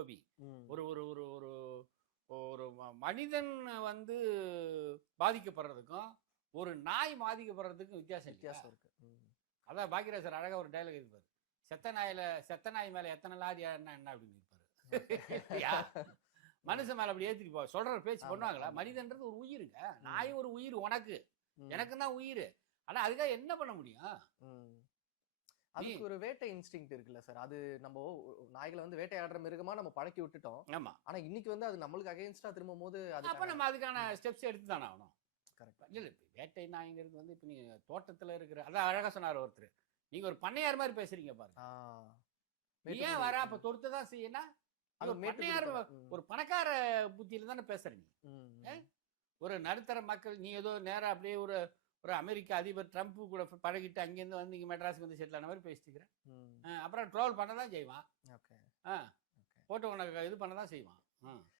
கோபி. ம். ஒரு ஒரு ஒரு ஒரு ஒரு மனிதன் வந்து பாதிக்கப்படுறதுக்கும், ஒரு நாய் பாதிக்கப்படுறதுக்கும் வித்தியாசம் இல்லையா? வித்தியாசம் இருக்கு. அதான் பாக்கியராஜ் சார் அழகா ஒரு டயலாக் இருப்பாரு. செத்த நாய் மேல எத்தனை லாரி ஏறுனா என்ன அப்படின்னு இருப்பாரு. இல்லையா? மனுஷன் மேல அப்படி ஏத்திட்டு போ சொல்ற பேச்சு ஆமா, பண்ணுவாங்களா? ஆமா. மனிதன்றது ஒரு உயிருங்க. ம். நாய் ஒரு உயிர் உனக்கு. ம். எனக்கும் தான் உயிரு. ஆனா அதுக்காக என்ன பண்ண முடியும்? ம். நீ அதுக்கு ஒரு வேட்டை இன்ஸ்டிங்க்ட் இருக்குல்ல சார். அது நம்ப நாய்கள வந்து வேட்டையாடுற மிருகமா நம்ம பழக்கி விட்டுட்டோம். ஆமா. ஆனா இன்னைக்கு வந்து அது நம்மளுக்கு அகைன்ஸ்டா திரும்பும்போது அப்ப அதுக்கான நம்ம அதுக்கான ஸ்டெப்ஸ் எடுத்து தானே ஆகணும். கரெக்ட். இல்ல, இல்ல. வேட்டை நாய்ங்கிறது வந்து இப்ப நீங்க தோட்டத்துல இருக்கிற அதான் அழகா சொன்னாரு ஒருத்தரு. நீங்க ஒரு பண்ணையார் மாரி பேசுறீங்க பாருங்க. ஆ. நீ ஏன் மேட்டுக்குடி. வர? அப்ப தொரத்த தான் செய்யனா? நீ அது ஒரு மேட்டுக்குடி பண்ணையார் பண்ண. ஒரு பணக்கார புத்தியில தானே பேசுற நீ. ஏ? ம். ஒரு நடுத்தர மக்கள் நீ ஏதோ நேரா அப்படியே ஒரு ஒரு அமெரிக்க அதிபர் ட்ரம்ப் கூட பழகிட்டு அங்கேருந்து வந்து இங்க மெட்ராஸுக்கு வந்து செட்டில் ஆன மாதிரி பேசிட்டு இருக்கிற. ம். அப்புறம் ட்ரோல் பண்ண தான் செய்வான். ஓகே. ஆ ஓகே. போட்டு உனக்கு இது பண்ண தான் செய்வான்.